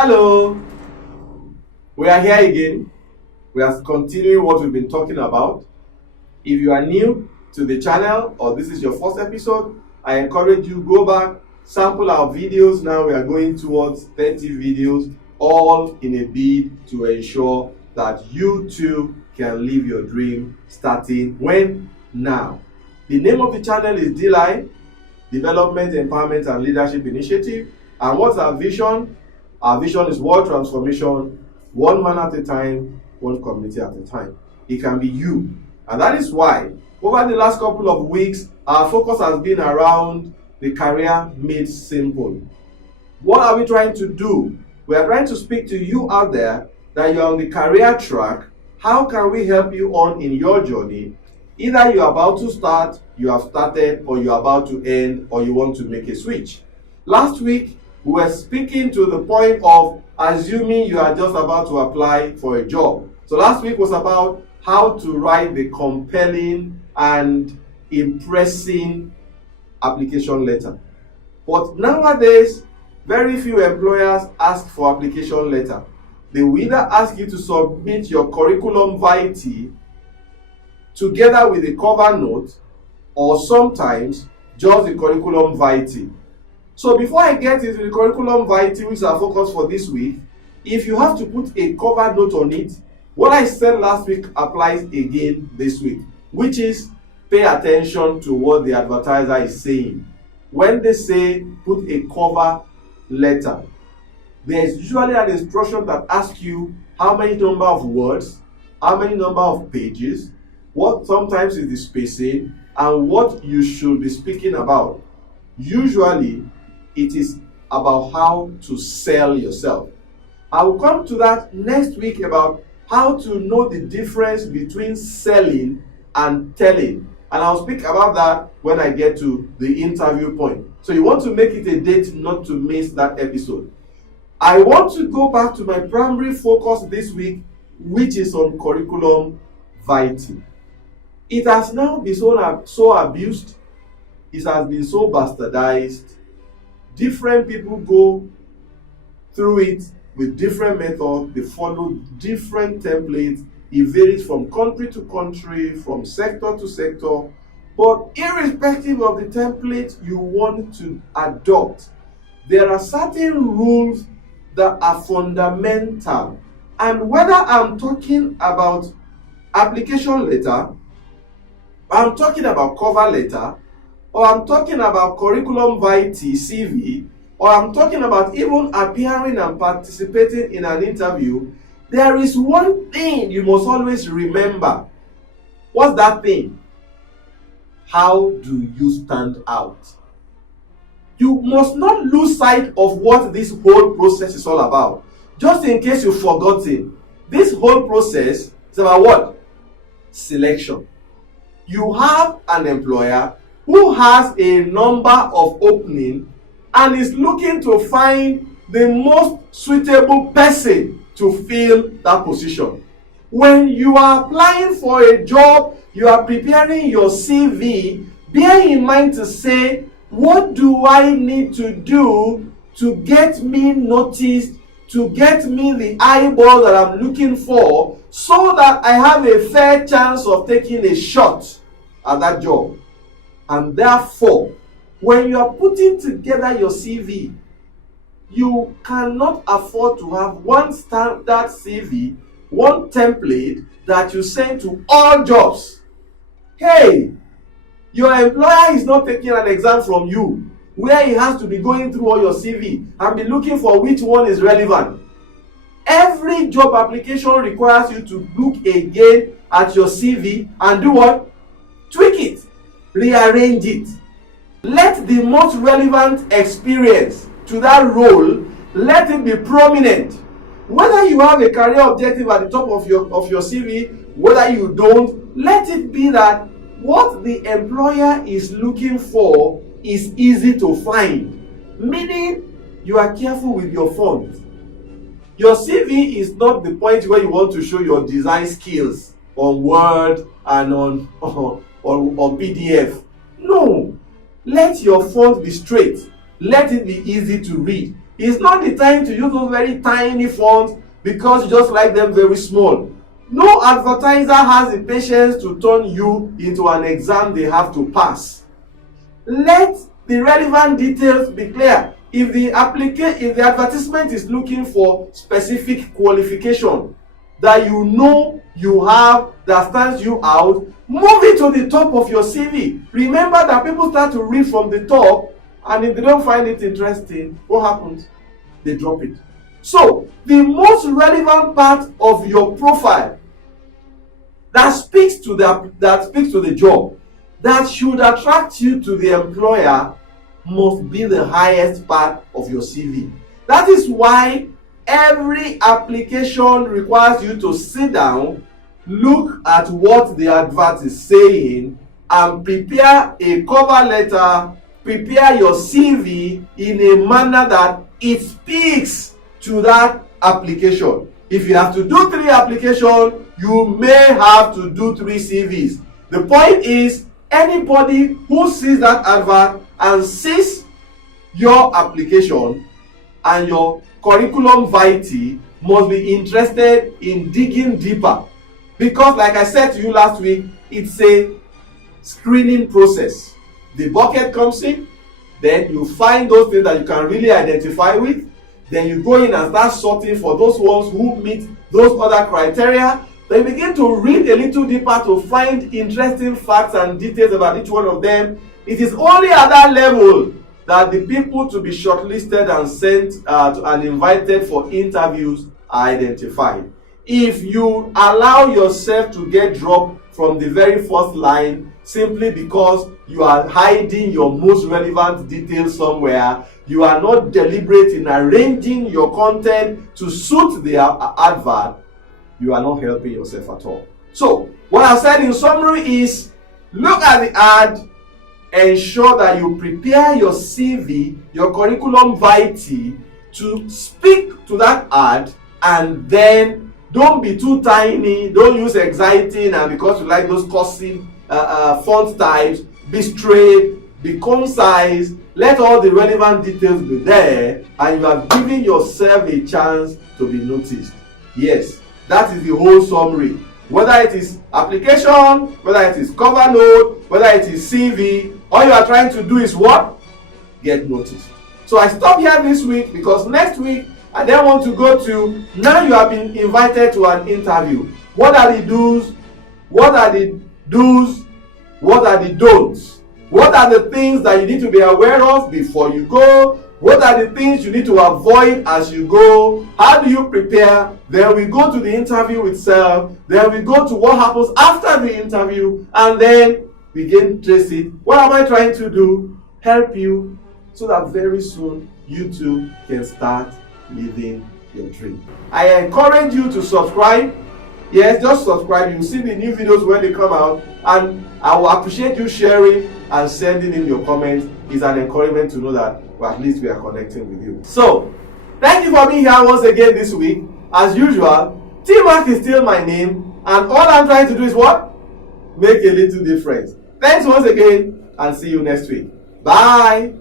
Hello, we are here again. We are continuing what we've been talking about. If you are new to the channel or this is your first episode, I encourage you go back, sample our videos. Now we are going towards 30 videos, all in a bid to ensure that you too can live your dream starting when? Now. The name of the channel is DLI, Development, Empowerment and Leadership Initiative. And what's our vision? Our vision is world transformation, one man at a time, one community at a time. It can be you. And that is why, over the last couple of weeks, our focus has been around the career made simple. What are we trying to do? We are trying to speak to you out there that you're on the career track. How can we help you on in your journey? Either you're about to start, you have started, or you're about to end, or you want to make a switch. Last week, we were speaking to the point of assuming you are just about to apply for a job. So last week was about how to write the compelling and impressing application letter. But nowadays, very few employers ask for application letter. They will either ask you to submit your curriculum vitae together with a cover note, or sometimes just the curriculum vitae. So before I get into the curriculum vitae, which is our focus for this week, if you have to put a cover note on it, what I said last week applies again this week, which is pay attention to what the advertiser is saying. When they say put a cover letter, there is usually an instruction that asks you how many number of words, how many number of pages, what sometimes is the spacing, and what you should be speaking about. Usually, it is about how to sell yourself. I will come to that next week about how to know the difference between selling and telling. And I'll speak about that when I get to the interview point. So you want to make it a date not to miss that episode. I want to go back to my primary focus this week, which is on curriculum vitae. It has now been so abused. It has been so bastardized. Different people go through it with different methods. They follow different templates. It varies from country to country, from sector to sector. But irrespective of the template you want to adopt, there are certain rules that are fundamental. And whether I'm talking about application letter, I'm talking about cover letter, or I'm talking about curriculum vitae, CV, or I'm talking about even appearing and participating in an interview, there is one thing you must always remember. What's that thing? How do you stand out? You must not lose sight of what this whole process is all about. Just in case you've forgotten, this whole process is about what? Selection. You have an employer who has a number of openings and is looking to find the most suitable person to fill that position. When you are applying for a job, you are preparing your CV, bear in mind to say, what do I need to do to get me noticed, to get me the eyeball that I'm looking for, so that I have a fair chance of taking a shot at that job. And therefore, when you are putting together your CV, you cannot afford to have one standard CV, one template that you send to all jobs. Hey, your employer is not taking an exam from you where he has to be going through all your CV and be looking for which one is relevant. Every job application requires you to look again at your CV and do what? Tweak it, rearrange it. Let the most relevant experience to that role, let it be prominent. Whether you have a career objective at the top of your CV, whether you don't, let it be that what the employer is looking for is easy to find. Meaning, you are careful with your font. Your CV is not the point where you want to show your design skills on Word and on PDF. No. Let your font be straight. Let it be easy to read. It's not the time to use those very tiny fonts because you just like them very small. No advertiser has the patience to turn you into an exam they have to pass. Let the relevant details be clear. If the advertisement is looking for specific qualification that you know you have that stands you out, move it to the top of your CV. Remember that people start to read from the top, and if they don't find it interesting, what happens? They drop it. So, the most relevant part of your profile that speaks to the job, that should attract you to the employer, must be the highest part of your CV. That is why every application requires you to sit down, look at what the advert is saying, and prepare a cover letter, prepare your CV in a manner that it speaks to that application. If you have to do 3 applications, you may have to do 3 CVs. The point is, anybody who sees that advert and sees your application and your curriculum vitae must be interested in digging deeper, because like I said to you last week, it's a screening process. The bucket comes in, then you find those things that you can really identify with, then you go in and start sorting for those ones who meet those other criteria. Then you begin to read a little deeper to find interesting facts and details about each one of them. It is only at that level that the people to be shortlisted and sent and invited for interviews are identified. If you allow yourself to get dropped from the very first line simply because you are hiding your most relevant details somewhere, you are not deliberate in arranging your content to suit the advert, you are not helping yourself at all. So, what I said in summary is, look at the ad, ensure that you prepare your CV, your curriculum vitae to speak to that ad, and then don't be too tiny, don't use exciting and because you like those cursive font types, be straight, be concise, let all the relevant details be there, and you have given yourself a chance to be noticed. Yes, that is the whole summary. Whether it is application, whether it is cover note, whether it is CV, all you are trying to do is what? Get noticed. So I stop here this week because next week I then want to go to, now you have been invited to an interview. What are the do's? What are the do's? What are the don'ts? What are the things that you need to be aware of before you go? What are the things you need to avoid as you go? How do you prepare? Then we go to the interview itself. Then we go to what happens after the interview. And then we begin to trace it. What am I trying to do? Help you so that very soon you too can start living your dream. I encourage you to subscribe. Yes, just subscribe. You'll see the new videos when they come out. And I will appreciate you sharing and sending in your comments. It's an encouragement to know that, well, at least we are connecting with you. So, thank you for being here once again this week. As usual, T-Mark is still my name, and all I'm trying to do is what? Make a little difference. Thanks once again, and see you next week. Bye.